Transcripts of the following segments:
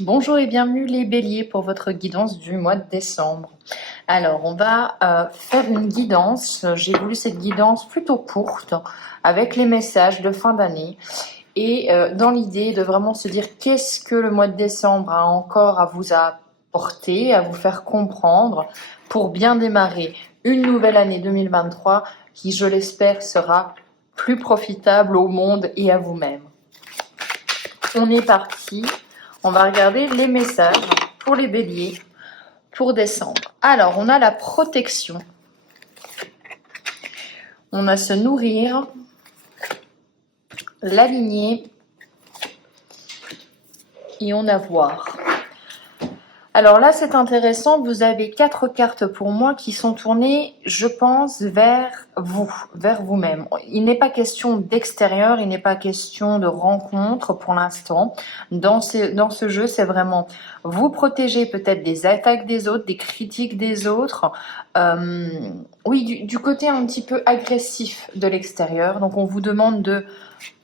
Bonjour et bienvenue les béliers pour votre guidance du mois de décembre. Alors, on va faire une guidance. J'ai voulu cette guidance plutôt courte avec les messages de fin d'année et dans l'idée de vraiment se dire qu'est-ce que le mois de décembre a encore à vous apporter, à vous faire comprendre pour bien démarrer une nouvelle année 2023 qui, je l'espère, sera plus profitable au monde et à vous-même. On est parti. On va regarder les messages pour les béliers pour décembre. Alors, on a la protection. On a se nourrir, l'aligner et on a voir. Alors là, c'est intéressant. Vous avez 4 cartes pour moi qui sont tournées, je pense, vers vous, vers vous-même. Il n'est pas question d'extérieur, il n'est pas question de rencontre pour l'instant. Dans ce jeu, c'est vraiment vous protéger peut-être des attaques des autres, des critiques des autres. Oui, du côté un petit peu agressif de l'extérieur. Donc, on vous demande de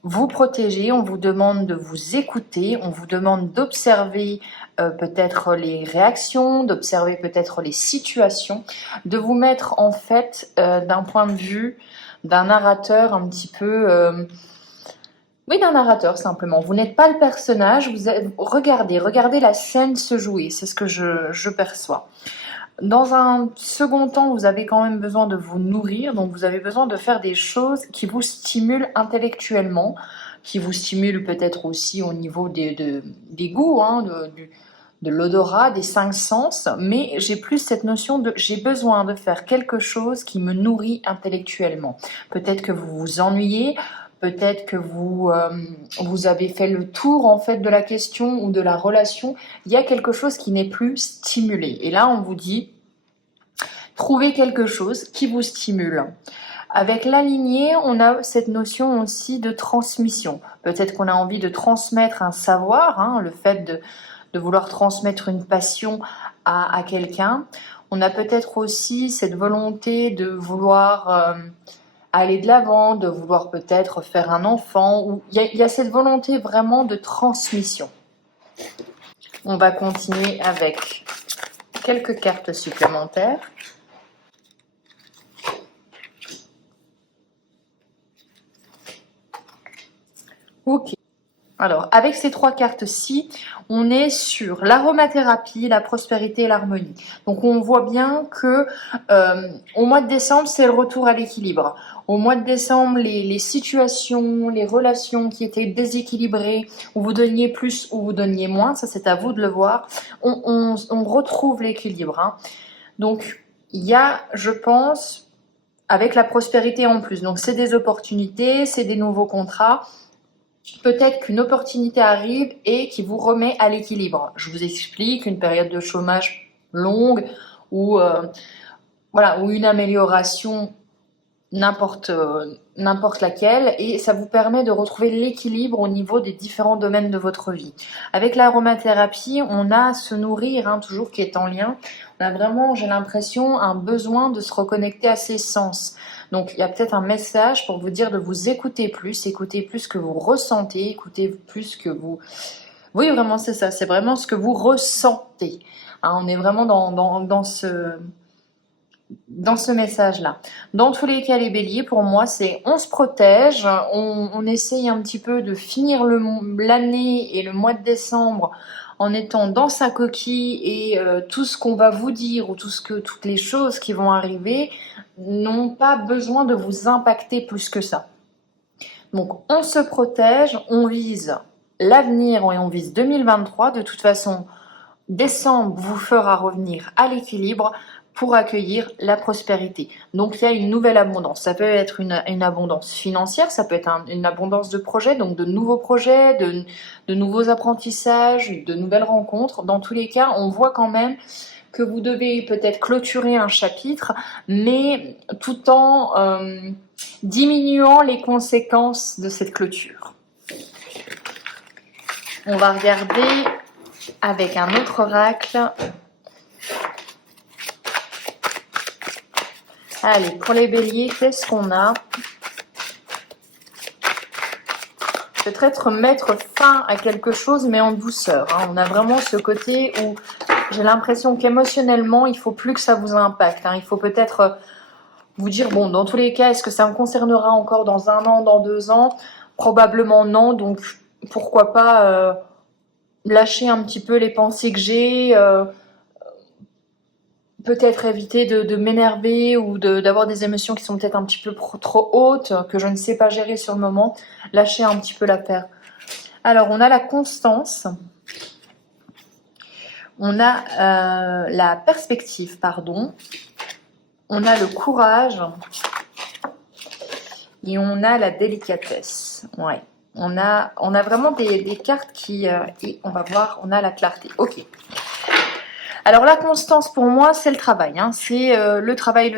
vous protéger, on vous demande de vous écouter, on vous demande d'observer peut-être les réactions, d'observer peut-être les situations, de vous mettre en fait d'un point de vue d'un narrateur un petit peu... oui, d'un narrateur simplement. Vous n'êtes pas le personnage, regardez la scène se jouer, c'est ce que je perçois. Dans un second temps, vous avez quand même besoin de vous nourrir, donc vous avez besoin de faire des choses qui vous stimulent intellectuellement, qui vous stimulent peut-être aussi au niveau des goûts, hein, de l'odorat, des 5 sens, mais j'ai plus cette notion de j'ai besoin de faire quelque chose qui me nourrit intellectuellement. Peut-être que vous vous ennuyez, peut-être que vous avez fait le tour en fait de la question ou de la relation. Il y a quelque chose qui n'est plus stimulé. Et là, on vous dit, trouvez quelque chose qui vous stimule. Avec l'aligné, on a cette notion aussi de transmission. Peut-être qu'on a envie de transmettre un savoir, hein, le fait de vouloir transmettre une passion à quelqu'un. On a peut-être aussi cette volonté de vouloir aller de l'avant, de vouloir peut-être faire un enfant. Ou il y a cette volonté vraiment de transmission. On va continuer avec quelques cartes supplémentaires. Ok. Alors, avec ces 3 cartes-ci, on est sur l'aromathérapie, la prospérité et l'harmonie. Donc, on voit bien que au mois de décembre, c'est le retour à l'équilibre. Au mois de décembre, les situations, les relations qui étaient déséquilibrées, où vous donniez plus, où vous donniez moins, ça c'est à vous de le voir, on retrouve l'équilibre. Hein. Donc, il y a, je pense, avec la prospérité en plus. Donc, c'est des opportunités, c'est des nouveaux contrats. Peut-être qu'une opportunité arrive et qui vous remet à l'équilibre. Je vous explique une période de chômage longue ou ou une amélioration n'importe laquelle, et ça vous permet de retrouver l'équilibre au niveau des différents domaines de votre vie. Avec l'aromathérapie, on a à se nourrir, hein, toujours qui est en lien. On a vraiment, j'ai l'impression, un besoin de se reconnecter à ses sens. Donc il y a peut-être un message pour vous dire de vous écouter plus que vous ressentez, écoutez plus que vous... Oui, vraiment, c'est ça, c'est vraiment ce que vous ressentez. Hein, on est vraiment dans ce message-là. Dans tous les cas, les béliers, pour moi, c'est on se protège, on essaye un petit peu de finir l'année et le mois de décembre en étant dans sa coquille, et tout ce qu'on va vous dire ou toutes les choses qui vont arriver n'ont pas besoin de vous impacter plus que ça. Donc on se protège, on vise l'avenir et on vise 2023. De toute façon, décembre vous fera revenir à l'équilibre pour accueillir la prospérité. Donc il y a une nouvelle abondance. Ça peut être une abondance financière, ça peut être une abondance de projets, donc de nouveaux projets, de nouveaux apprentissages, de nouvelles rencontres. Dans tous les cas, on voit quand même que vous devez peut-être clôturer un chapitre, mais tout en diminuant les conséquences de cette clôture. On va regarder avec un autre oracle. Allez, pour les béliers, qu'est-ce qu'on a? peut-être mettre fin à quelque chose, mais en douceur. Hein. On a vraiment ce côté où j'ai l'impression qu'émotionnellement, il faut plus que ça vous impacte. Hein. Il faut peut-être vous dire, bon, dans tous les cas, est-ce que ça me concernera encore dans 1 an, dans 2 ans? Probablement non, donc pourquoi pas lâcher un petit peu les pensées que j'ai, peut-être éviter de m'énerver ou d'avoir des émotions qui sont peut-être un petit peu trop hautes, que je ne sais pas gérer sur le moment, lâcher un petit peu l'affaire. Alors, on a la constance, on a la perspective, pardon, on a le courage et on a la délicatesse. Ouais. On a vraiment des cartes qui... et on va voir, on a la clarté. Ok. Alors la constance pour moi, c'est le travail. Hein. C'est le travail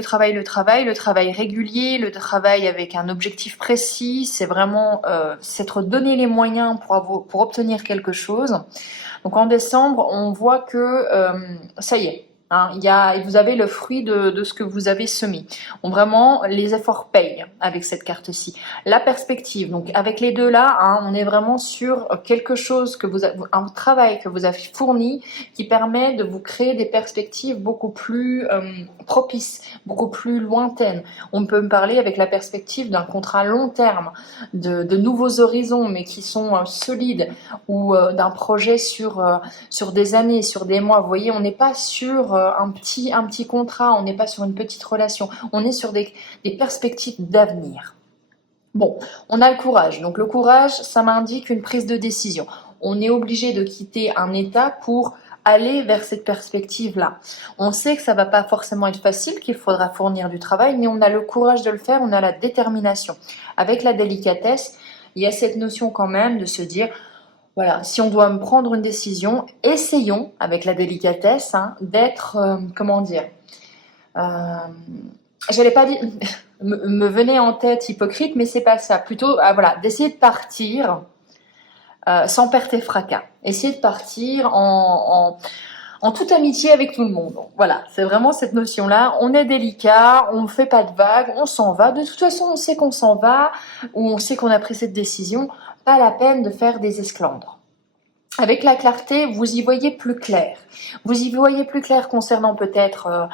régulier, le travail avec un objectif précis. C'est vraiment s'être donné les moyens pour obtenir quelque chose. Donc en décembre, on voit que ça y est. Hein, vous avez le fruit de ce que vous avez semé. Donc vraiment, les efforts payent avec cette carte-ci. La perspective, donc avec les deux là, hein, on est vraiment sur quelque chose un travail que vous avez fourni qui permet de vous créer des perspectives beaucoup plus propices, beaucoup plus lointaines. On peut me parler avec la perspective d'un contrat long terme, de nouveaux horizons, mais qui sont solides, ou d'un projet sur des années, sur des mois. Vous voyez, on n'est pas sur un petit contrat, on n'est pas sur une petite relation, on est sur des perspectives d'avenir. Bon, on a le courage. Donc le courage, ça m'indique une prise de décision. On est obligé de quitter un état pour aller vers cette perspective-là. On sait que ça va pas forcément être facile, qu'il faudra fournir du travail, mais on a le courage de le faire, on a la détermination. Avec la délicatesse, il y a cette notion quand même de se dire, voilà, si on doit me prendre une décision, essayons, avec la délicatesse, hein, d'être, comment dire, j'allais pas dire, me venait en tête hypocrite, mais c'est pas ça. Plutôt, voilà, d'essayer de partir sans perte et fracas. Essayer de partir en toute amitié avec tout le monde. Donc, voilà, c'est vraiment cette notion-là. On est délicat, on ne fait pas de vagues, on s'en va. De toute façon, on sait qu'on s'en va, ou on sait qu'on a pris cette décision. Pas la peine de faire des esclandres. Avec la clarté, vous y voyez plus clair. Vous y voyez plus clair concernant peut-être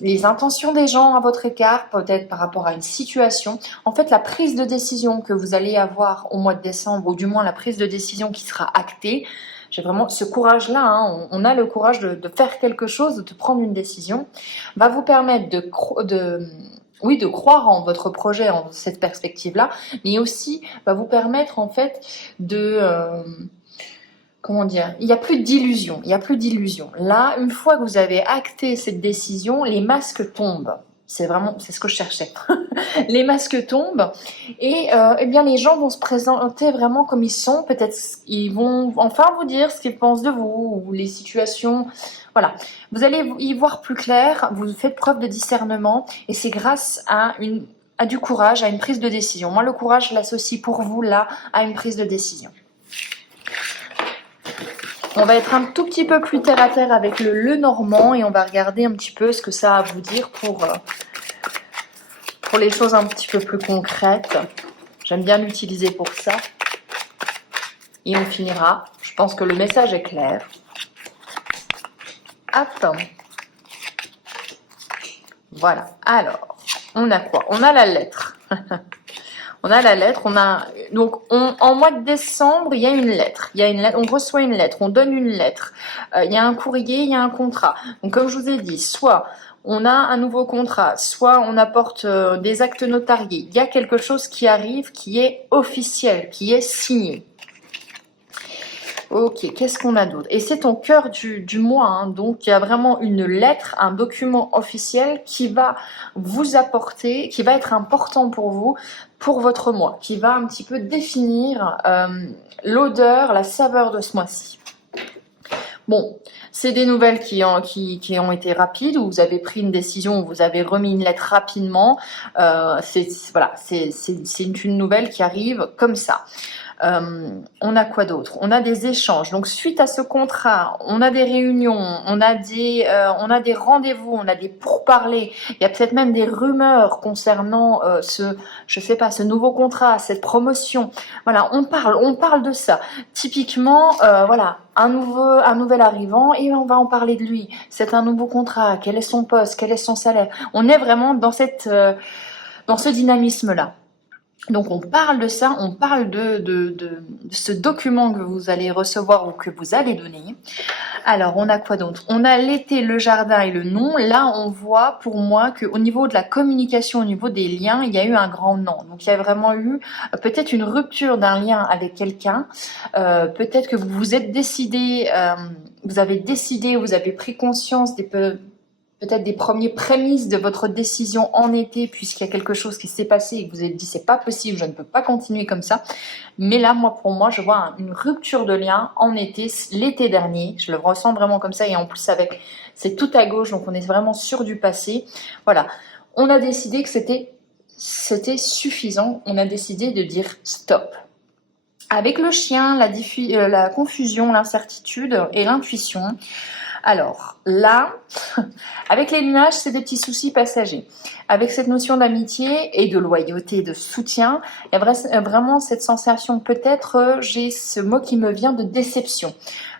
les intentions des gens à votre égard, peut-être par rapport à une situation. En fait, la prise de décision que vous allez avoir au mois de décembre, ou du moins la prise de décision qui sera actée, j'ai vraiment ce courage-là, hein, on a le courage de faire quelque chose, de prendre une décision, va vous permettre de croire en votre projet, en cette perspective-là, mais aussi va vous permettre en fait de... comment dire, il n'y a plus d'illusion, Là, une fois que vous avez acté cette décision, les masques tombent. C'est ce que je cherchais. Les masques tombent et eh bien les gens vont se présenter vraiment comme ils sont. Peut-être ils vont enfin vous dire ce qu'ils pensent de vous ou les situations. Voilà, vous allez y voir plus clair. Vous faites preuve de discernement et c'est grâce à du courage, à une prise de décision. Moi, le courage, je l'associe pour vous là à une prise de décision. On va être un tout petit peu plus terre à terre avec le normand et on va regarder un petit peu ce que ça a à vous dire pour les choses un petit peu plus concrètes. J'aime bien l'utiliser pour ça. Et on finira. Je pense que le message est clair. Hop. Voilà. Alors, on a quoi? On a la lettre. On a la lettre, donc en mois de décembre, il y a une lettre, on reçoit une lettre, on donne une lettre, il y a un courrier, il y a un contrat. Donc comme je vous ai dit, soit on a un nouveau contrat, soit on apporte des actes notariés, il y a quelque chose qui arrive qui est officiel, qui est signé. Ok, qu'est-ce qu'on a d'autre? Et c'est au cœur du mois, hein, donc il y a vraiment une lettre, un document officiel qui va vous apporter, qui va être important pour vous, pour votre mois, qui va un petit peu définir l'odeur, la saveur de ce mois-ci. Bon, c'est des nouvelles qui ont été rapides, où vous avez pris une décision, où vous avez remis une lettre rapidement. C'est une nouvelle qui arrive comme ça. On a quoi d'autre? On a des échanges. Donc, suite à ce contrat, on a des réunions, on a des rendez-vous, on a des pourparlers. Il y a peut-être même des rumeurs concernant je sais pas, ce nouveau contrat, cette promotion. Voilà, on parle de ça. Typiquement, voilà, un nouvel arrivant et on va en parler de lui. C'est un nouveau contrat. Quel est son poste? Quel est son salaire? On est vraiment dans dans ce dynamisme-là. Donc on parle de ça, on parle de ce document que vous allez recevoir ou que vous allez donner. Alors on a quoi d'autre? On a l'été, le jardin et le nom. Là on voit pour moi qu'au niveau de la communication, au niveau des liens, il y a eu un grand non. Donc il y a vraiment eu peut-être une rupture d'un lien avec quelqu'un. Peut-être que vous vous êtes décidé, vous avez pris conscience peut-être des premiers prémices de votre décision en été, puisqu'il y a quelque chose qui s'est passé et que vous avez dit c'est pas possible, je ne peux pas continuer comme ça. Mais là, pour moi, je vois une rupture de lien en été, l'été dernier. Je le ressens vraiment comme ça et en plus c'est tout à gauche, donc on est vraiment sur du passé. Voilà, on a décidé que c'était suffisant. On a décidé de dire stop. Avec le chien, la confusion, l'incertitude et l'intuition. Alors là, avec les nuages, c'est des petits soucis passagers. Avec cette notion d'amitié et de loyauté, de soutien, il y a vraiment cette sensation, peut-être j'ai ce mot qui me vient de déception.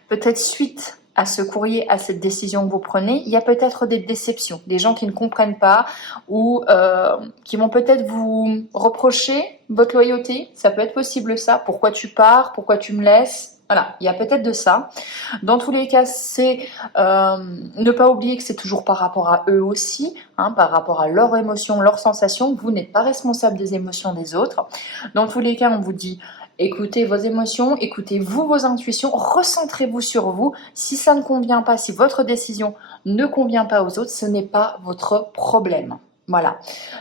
Peut-être suite à ce courrier, à cette décision que vous prenez, il y a peut-être des déceptions, des gens qui ne comprennent pas ou qui vont peut-être vous reprocher votre loyauté. Ça peut être possible ça. Pourquoi tu pars? Pourquoi tu me laisses? Voilà, il y a peut-être de ça. Dans tous les cas, c'est ne pas oublier que c'est toujours par rapport à eux aussi, par rapport à leurs émotions, leurs sensations. Vous n'êtes pas responsable des émotions des autres. Dans tous les cas, on vous dit écoutez vos émotions, écoutez-vous vos intuitions, recentrez-vous sur vous. Si ça ne convient pas, si votre décision ne convient pas aux autres, ce n'est pas votre problème. Voilà.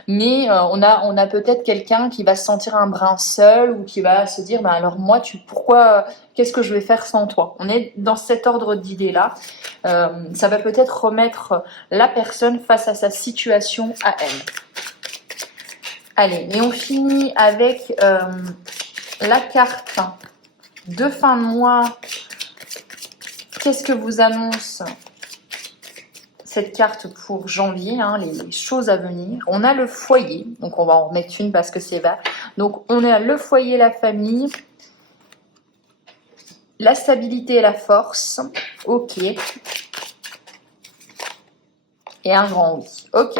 Mais on a peut-être quelqu'un qui va se sentir un brin seul ou qui va se dire alors moi qu'est-ce que je vais faire sans toi? On est dans cet ordre d'idées-là. Ça va peut-être remettre la personne face à sa situation à elle. Allez, et on finit avec la carte de fin de mois. Qu'est-ce que vous annonce cette carte pour janvier, les choses à venir? On a le foyer, donc on va en remettre une parce que c'est vert. Donc on a le foyer, la famille, la stabilité et la force. Ok. Et un grand oui. Ok.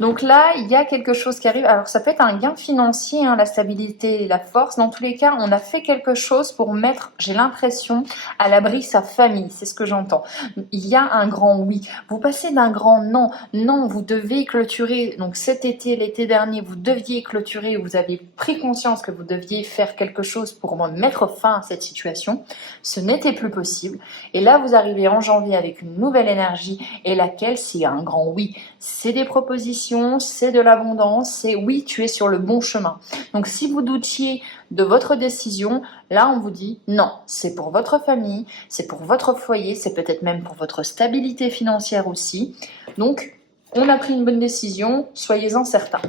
Donc là, il y a quelque chose qui arrive. Alors ça peut être un gain financier, la stabilité et la force. Dans tous les cas, on a fait quelque chose pour mettre, j'ai l'impression, à l'abri sa famille. C'est ce que j'entends. Il y a un grand oui. Vous passez d'un grand non. Non, vous devez clôturer. Donc cet été, l'été dernier, vous deviez clôturer. Vous avez pris conscience que vous deviez faire quelque chose pour mettre fin à cette situation. Ce n'était plus possible. Et là, vous arrivez en janvier avec une nouvelle énergie et laquelle c'est un grand oui. C'est des propositions, c'est de l'abondance, c'est oui, tu es sur le bon chemin. Donc si vous doutiez de votre décision, là on vous dit non, c'est pour votre famille, c'est pour votre foyer, c'est peut-être même pour votre stabilité financière aussi. Donc on a pris une bonne décision, soyez-en certains.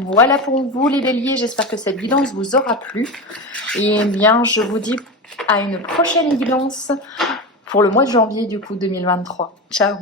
Voilà pour vous les béliers, j'espère que cette guidance vous aura plu. Et bien je vous dis à une prochaine guidance pour le mois de janvier du coup 2023. Ciao.